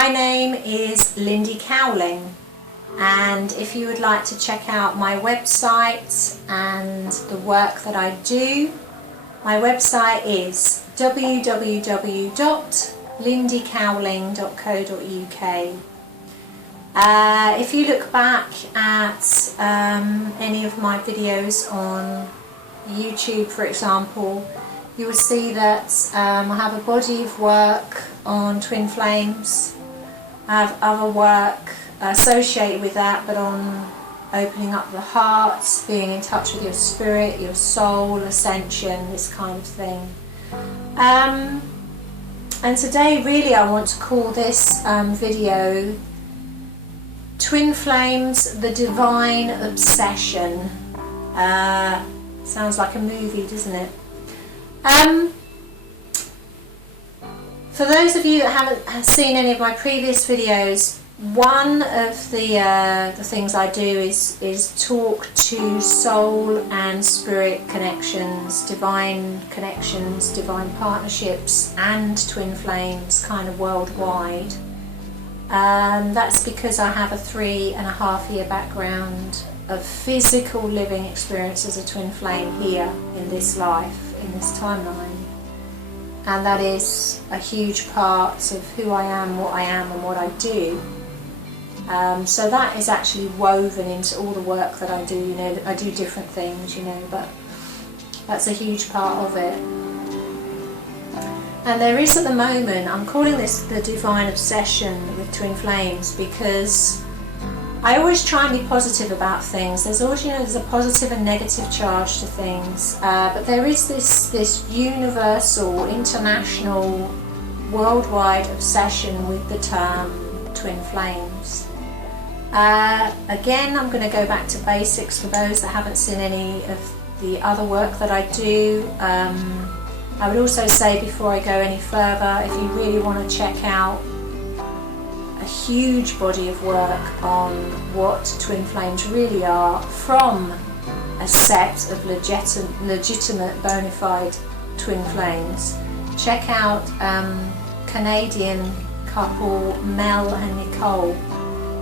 My name is Lindy Cowling, and if you would like to check out my website and the work that I do, my website is www.lindycowling.co.uk. If you look back at any of my videos on YouTube, for example, you will see that I have a body of work on twin flames. I have other work associated with that, but on opening up the heart, being in touch with your spirit, your soul, ascension, this kind of thing. And today really I want to call this video Twin Flames, the Divine Obsession. Sounds like a movie, doesn't it? For those of you that haven't seen any of my previous videos, one of the things I do is talk to soul and spirit connections, divine partnerships and twin flames kind of worldwide. That's because I have a 3.5-year background of physical living experience as a twin flame here in this life, in this timeline. And that is a huge part of who I am, and what I do. So that is actually woven into all the work that I do. You know, I do different things, you know, but that's a huge part of it. And there is at the moment, I'm calling this the divine obsession with twin flames, because I always try and be positive about things. There's always, you know, there's a positive and negative charge to things, but there is this universal, international, worldwide obsession with the term twin flames. Again, I'm going to go back to basics for those that haven't seen any of the other work that I do. I would also say, before I go any further, if you really want to check out a huge body of work on what twin flames really are from a set of legitimate bona fide twin flames, check out Canadian couple Mel and Nicole,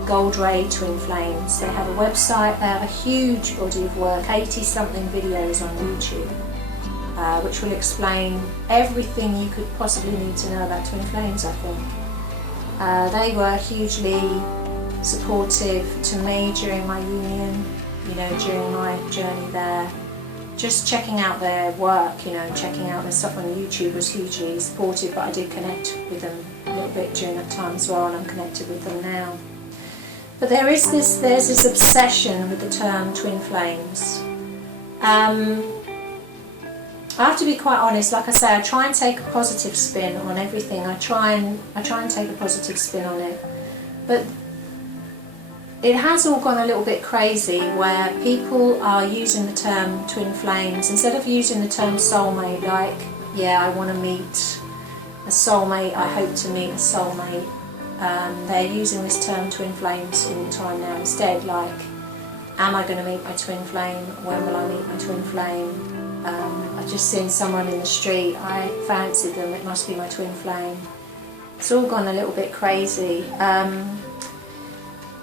Gold Ray Twin Flames. They have a website, they have a huge body of work, 80-something videos on YouTube, which will explain everything you could possibly need to know about twin flames, I think. They were hugely supportive to me during my union, you know, during my journey there. Just checking out their work, you know, checking out their stuff on YouTube was hugely supportive, but I did connect with them a little bit during that time as well, and I'm connected with them now. But there's this obsession with the term twin flames. I have to be quite honest. Like I say, I try and take a positive spin on everything. I try and take a positive spin on it, but it has all gone a little bit crazy, where people are using the term twin flames instead of using the term soulmate. Like, yeah, I want to meet a soulmate, I hope to meet a soulmate. They're using this term twin flames all the time now instead. Like, am I going to meet my twin flame? When will I meet my twin flame? I've just seen someone in the street, I fancied them, it must be my twin flame. It's all gone a little bit crazy.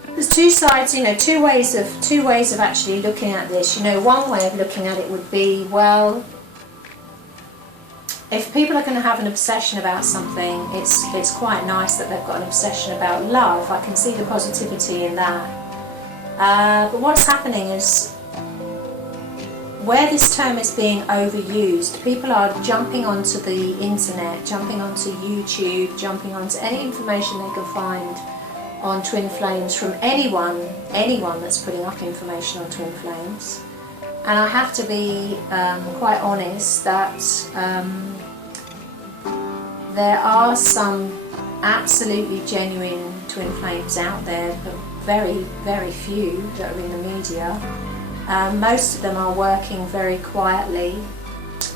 There's two sides, you know, two ways of actually looking at this. You know, one way of looking at it would be, well, if people are going to have an obsession about something, it's quite nice that they've got an obsession about love. I can see the positivity in that. But what's happening is, where this term is being overused, people are jumping onto the internet, jumping onto YouTube, jumping onto any information they can find on twin flames from anyone that's putting up information on twin flames. And I have to be quite honest that there are some absolutely genuine twin flames out there, but very, very few that are in the media. Most of them are working very quietly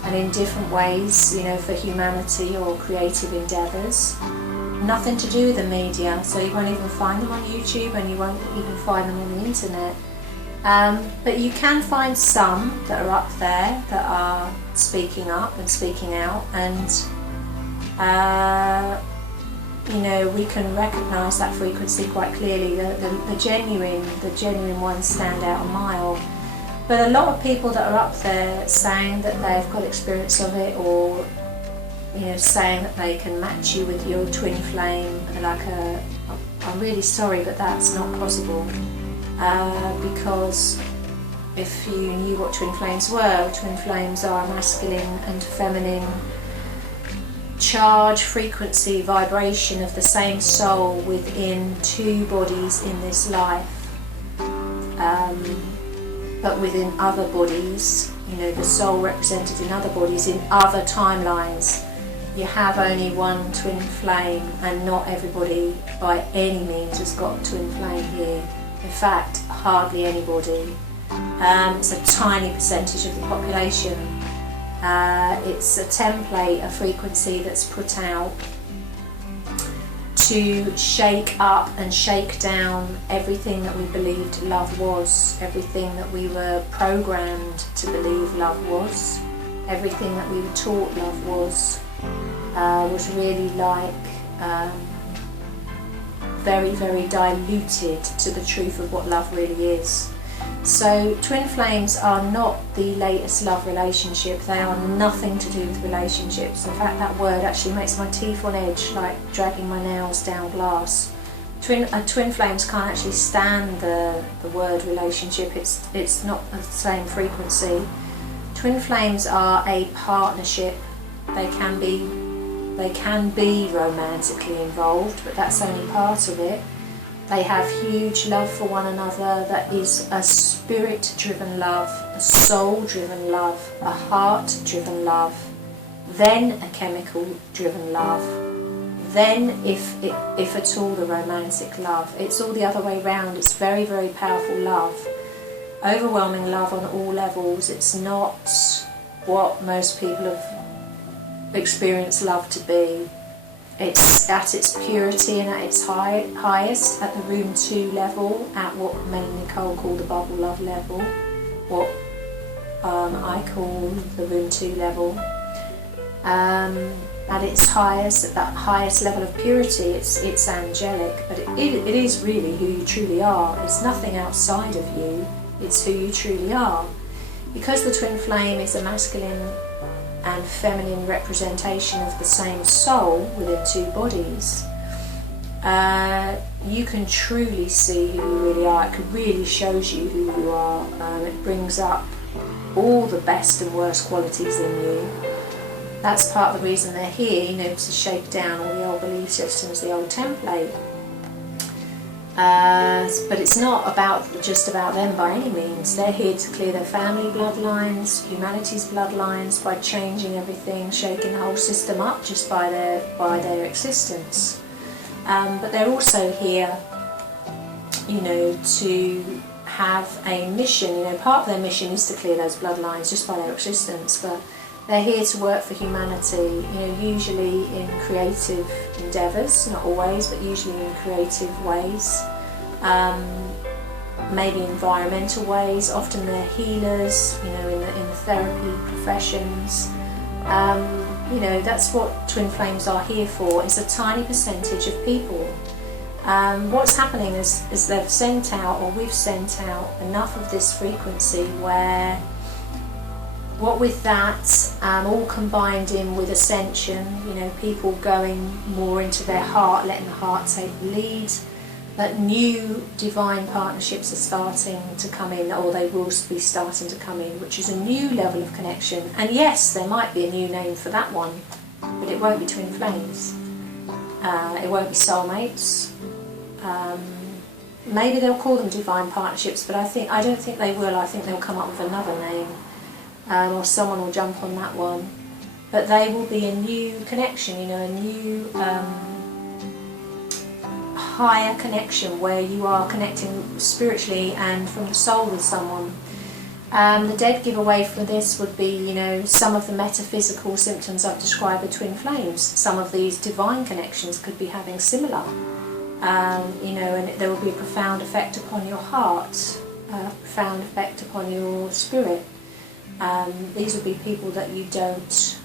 and in different ways, you know, for humanity or creative endeavours. Nothing to do with the media, so you won't even find them on YouTube, and you won't even find them on the internet. But you can find some that are up there that are speaking up and speaking out, and we can recognise that frequency quite clearly. The genuine ones stand out a mile. But a lot of people that are up there saying that they've got experience of it, or saying that they can match you with your twin flame, I'm really sorry, but that's not possible. Because if you knew what twin flames were, twin flames are a masculine and feminine charge, frequency, vibration of the same soul within two bodies in this life. But within other bodies, the soul represented in other bodies, in other timelines. You have only one twin flame, and not everybody by any means has got a twin flame here. In fact, hardly anybody. It's a tiny percentage of the population. It's a template, a frequency that's put out to shake up and shake down everything that we believed love was, everything that we were programmed to believe love was, everything that we were taught love was really very, very diluted to the truth of what love really is. So twin flames are not the latest love relationship. They are nothing to do with relationships. In fact, that word actually makes my teeth on edge, like dragging my nails down glass. Twin flames can't actually stand the word relationship. It's not the same frequency. Twin flames are a partnership. They can be romantically involved, but that's only part of it. They have huge love for one another. That is a spirit-driven love, a soul-driven love, a heart-driven love, then a chemical-driven love, then, if at all, the romantic love. It's all the other way round. It's very, very powerful love, overwhelming love on all levels. It's not what most people have experienced love to be. It's at its purity and at its highest at the room 2 level, at what Lindy Cowling called the bubble love level, what I call the room 2 level. At its highest, at that highest level of purity, it's angelic, but it is really who you truly are. It's nothing outside of you, it's who you truly are. Because the twin flame is a masculine and feminine representation of the same soul within two bodies, you can truly see who you really are. It really shows you who you are. It brings up all the best and worst qualities in you. That's part of the reason they're here, to shake down all the old belief systems, the old template. But it's not just about them by any means. They're here to clear their family bloodlines, humanity's bloodlines, by changing everything, shaking the whole system up just by their existence. But they're also here, to have a mission. Part of their mission is to clear those bloodlines just by their existence. But they're here to work for humanity, usually in creative endeavours, not always, but usually in creative ways, maybe environmental ways. Often they're healers, in the therapy professions. That's what twin flames are here for. It's a tiny percentage of people. What's happening is they've sent out, or we've sent out, enough of this frequency where, what with that, all combined in with ascension, people going more into their heart, letting the heart take the lead, that new divine partnerships are starting to come in, or they will be starting to come in, which is a new level of connection. And yes, there might be a new name for that one, but it won't be twin flames. It won't be soulmates. Maybe they'll call them divine partnerships, but I don't think they will. I think they'll come up with another name. Or someone will jump on that one, but they will be a new connection, a new higher connection where you are connecting spiritually and from the soul with someone. The dead giveaway for this would be, some of the metaphysical symptoms I've described with twin flames. Some of these divine connections could be having similar, and there will be a profound effect upon your heart, a profound effect upon your spirit. These would be people that you don't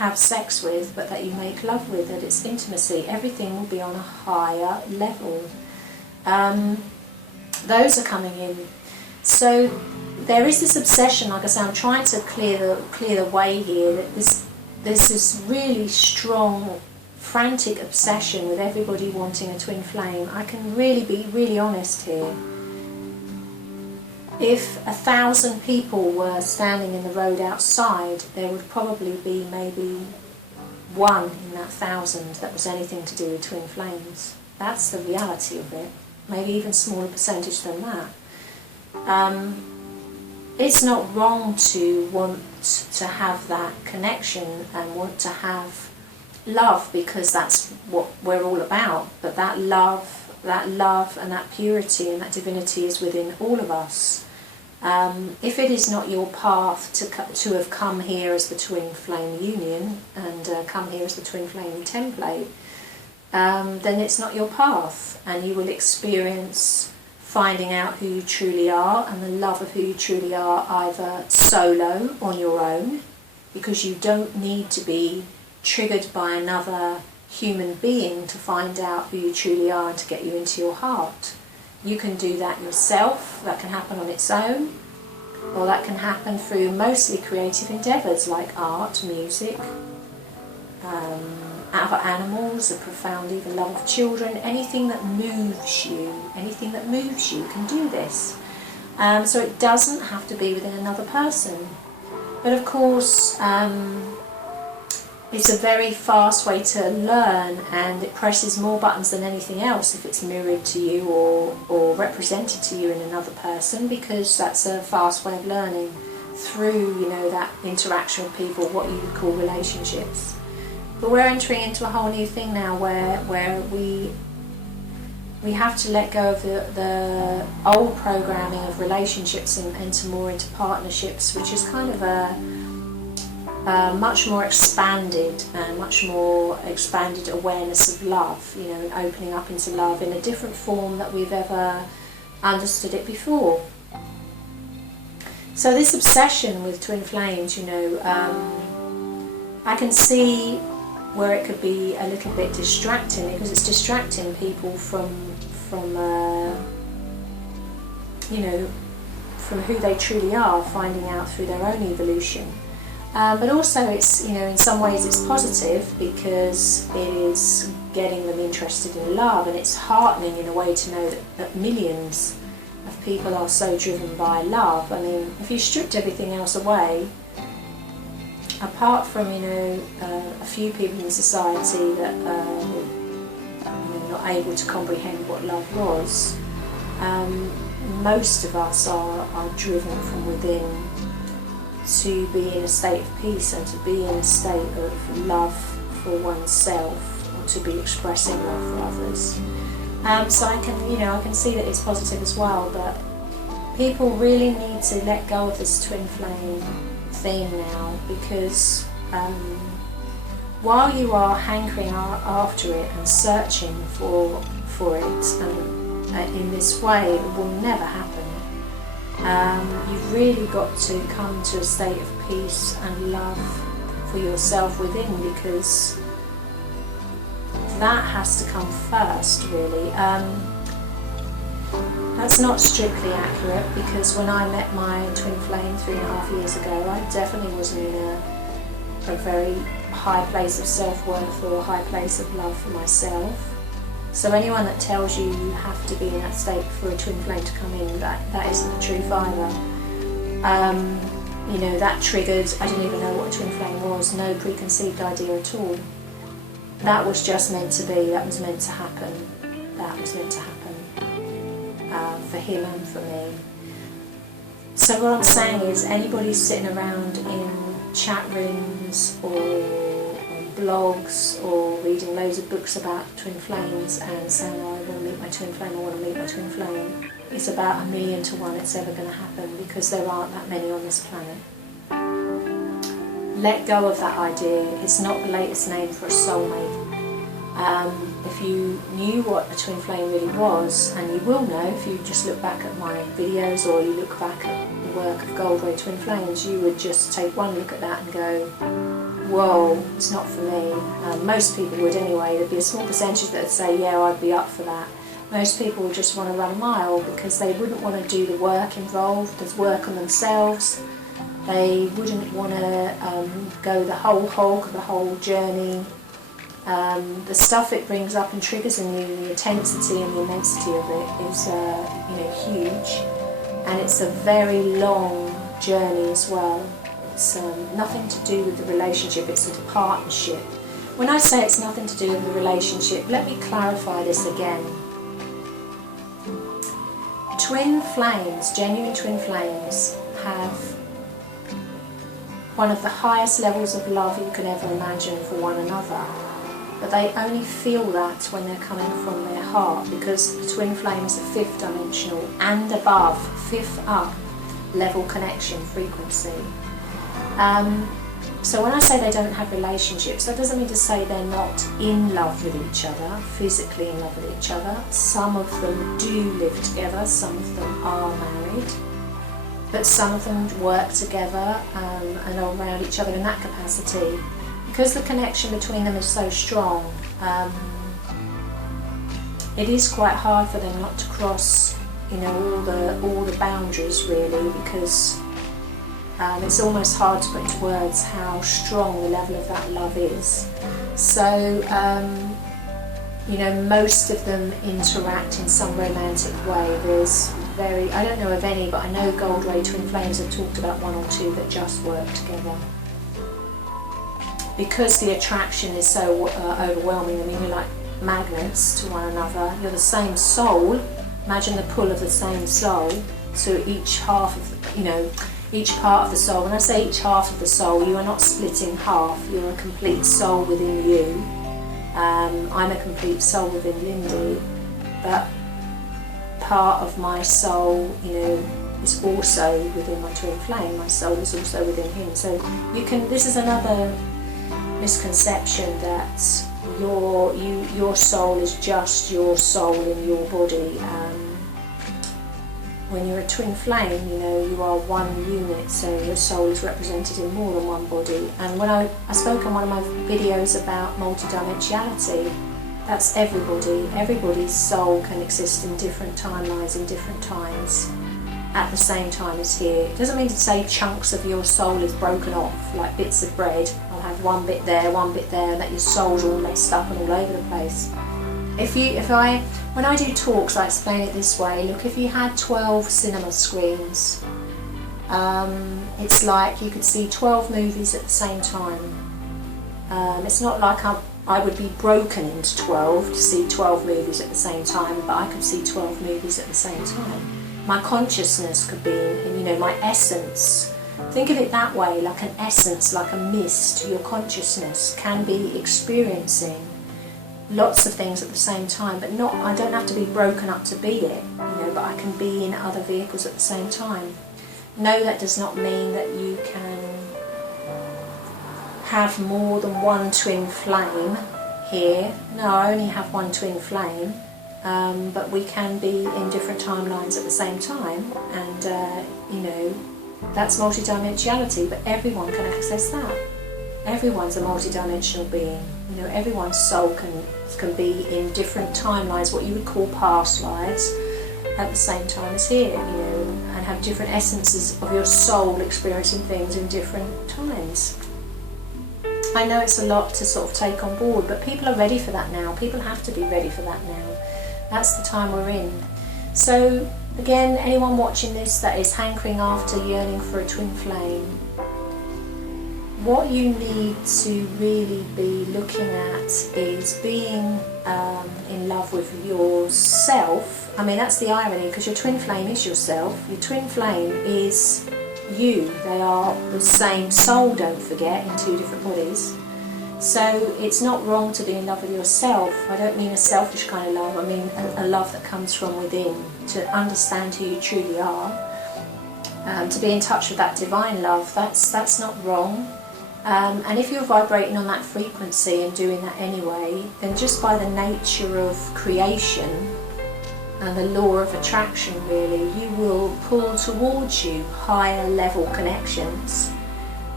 have sex with, but that you make love with, that it's intimacy. Everything will be on a higher level. Those are coming in. So there is this obsession, like I say, I'm trying to clear the way here, that there's this really strong, frantic obsession with everybody wanting a twin flame. I can really be really honest here. If 1,000 people were standing in the road outside, there would probably be maybe one in that 1,000 that was anything to do with twin flames. That's the reality of it. Maybe even smaller percentage than that. It's not wrong to want to have that connection and want to have love, because that's what we're all about. But that love and that purity and that divinity is within all of us. If it is not your path to have come here as the twin flame union and come here as the twin flame template, then it's not your path, and you will experience finding out who you truly are and the love of who you truly are either solo on your own, because you don't need to be triggered by another human being to find out who you truly are and to get you into your heart. You can do that yourself. That can happen on its own, or that can happen through mostly creative endeavours like art, music, other animals, a profound even love of children. Anything that moves you can do this. So it doesn't have to be within another person. But of course, it's a very fast way to learn, and it presses more buttons than anything else if it's mirrored to you or represented to you in another person, because that's a fast way of learning through, that interaction with people, what you would call relationships. But we're entering into a whole new thing now where we have to let go of the old programming of relationships and into partnerships, which is kind of a much more expanded awareness of love, and opening up into love in a different form that we've ever understood it before. So this obsession with twin flames, I can see where it could be a little bit distracting, because it's distracting people from who they truly are, finding out through their own evolution. But also it's, in some ways it's positive, because it is getting them interested in love, and it's heartening in a way to know that millions of people are so driven by love. I mean, if you stripped everything else away, apart from, a few people in society that were not able to comprehend what love was, most of us are driven from within to be in a state of peace and to be in a state of love for oneself, or to be expressing love for others. So I can see that it's positive as well, but people really need to let go of this twin flame theme now, because while you are hankering after it and searching for it, and in this way it will never happen. You've really got to come to a state of peace and love for yourself within, because that has to come first, really. That's not strictly accurate, because when I met my twin flame 3.5 years ago, I definitely wasn't in a very high place of self-worth or a high place of love for myself. So anyone that tells you you have to be in that state for a twin flame to come in, that isn't the truth either. That triggered, I didn't even know what a twin flame was, no preconceived idea at all. That was just meant to be, that was meant to happen. That was meant to happen for him and for me. So what I'm saying is, anybody sitting around in chat rooms or blogs or reading loads of books about twin flames and saying, oh, I want to meet my twin flame, I want to meet my twin flame, it's about 1,000,000 to 1 it's ever going to happen, because there aren't that many on this planet. Let go of that idea. It's not the latest name for a soulmate. If you knew what a twin flame really was, and you will know if you just look back at my videos or you look back at the work of Gold Ray Twin Flames, you would just take one look at that and go, whoa, it's not for me. Most people would anyway. There'd be a small percentage that would say, yeah, I'd be up for that. Most people would just want to run a mile because they wouldn't want to do the work involved. There's work on themselves. They wouldn't want to go the whole hog, the whole journey. The stuff it brings up and triggers in you, the intensity and the immensity of it is huge, and it's a very long journey as well. It's nothing to do with the relationship, it's a partnership. When I say it's nothing to do with the relationship, let me clarify this again. Twin flames, genuine twin flames, have one of the highest levels of love you can ever imagine for one another. But they only feel that when they're coming from their heart, because the twin flame is a 5th dimensional and above, 5th up level connection frequency. So when I say they don't have relationships, that doesn't mean to say they're not in love with each other, physically in love with each other. Some of them do live together, some of them are married, but some of them work together and are around each other in that capacity. Because the connection between them is so strong, it is quite hard for them not to cross, all the boundaries really, because it's almost hard to put into words how strong the level of that love is. So, most of them interact in some romantic way. I don't know of any, but I know Gold Ray Twin Flames have talked about 1 or 2 that just work together. Because the attraction is so overwhelming, you're like magnets to one another. You're the same soul. Imagine the pull of the same soul. So each half of, each part of the soul. When I say each half of the soul, you are not split in half. You're a complete soul within you. I'm a complete soul within Lindy, but part of my soul, is also within my twin flame. My soul is also within him. So this is another misconception that your soul is just your soul in your body. When you're a twin flame, you are one unit, so your soul is represented in more than one body. And when I spoke in one of my videos about multidimensionality, that's everybody. Everybody's soul can exist in different timelines, in different times, at the same time as here. It doesn't mean to say chunks of your soul is broken off, like bits of bread. I'll have one bit there, and that your soul's all messed up and all over the place. When I do talks, I explain it this way. Look, if you had 12 cinema screens, it's like you could see 12 movies at the same time. It's not like I would be broken into 12 to see 12 movies at the same time, but I could see 12 movies at the same time. My consciousness could be, my essence. Think of it that way, like an essence, like a mist. Your consciousness can be experiencing lots of things at the same time, but I don't have to be broken up to be it, but I can be in other vehicles at the same time. No, that does not mean that you can have more than one twin flame here. No, I only have one twin flame, but we can be in different timelines at the same time, and that's multidimensionality, but everyone can access that. Everyone's a multidimensional being. Everyone's soul can be in different timelines, what you would call past lives, at the same time as here, and have different essences of your soul experiencing things in different times. I know it's a lot to sort of take on board, but people are ready for that now. People have to be ready for that now. That's the time we're in. So again, anyone watching this that is hankering after, yearning for a twin flame, what you need to really be looking at is being in love with yourself. I mean, that's the irony, because your twin flame is yourself. Your twin flame is you. They are the same soul, don't forget, in 2 different bodies. So it's not wrong to be in love with yourself. I don't mean a selfish kind of love. I mean a love that comes from within, to understand who you truly are, to be in touch with that divine love. That's not wrong. And if you're vibrating on that frequency and doing that anyway, then just by the nature of creation and the law of attraction, really, you will pull towards you higher level connections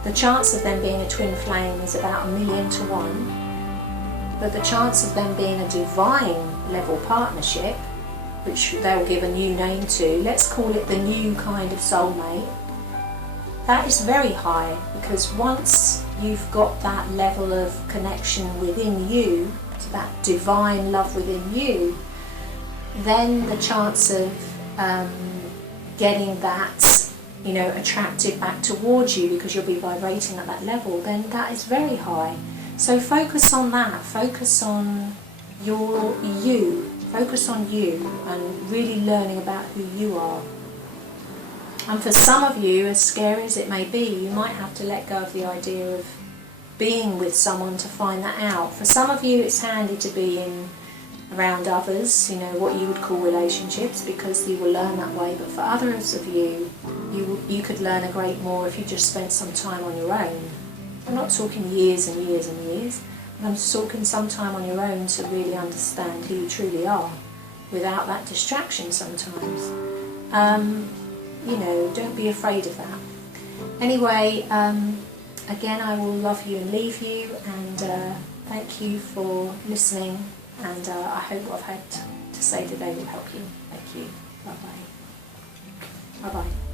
The chance of them being a twin flame is about 1,000,000 to 1, but the chance of them being a divine level partnership, which they'll give a new name to, let's call it the new kind of soulmate, that is very high, because once you've got that level of connection within you, to that divine love within you, then the chance of getting that, you know, attracted back towards you, because you'll be vibrating at that level, then that is very high. So focus on that, focus on focus on you and really learning about who you are. And for some of you, as scary as it may be, you might have to let go of the idea of being with someone to find that out. For some of you, it's handy to be around others, you know, what you would call relationships, because you will learn that way. But for others of you, you could learn a great more if you just spent some time on your own. I'm not talking years and years and years, but I'm talking some time on your own to really understand who you truly are, without that distraction sometimes. You know, don't be afraid of that. Anyway, again, I will love you and leave you, and thank you for listening, and I hope what I've had to say today will help you. Thank you. Bye-bye. Bye-bye.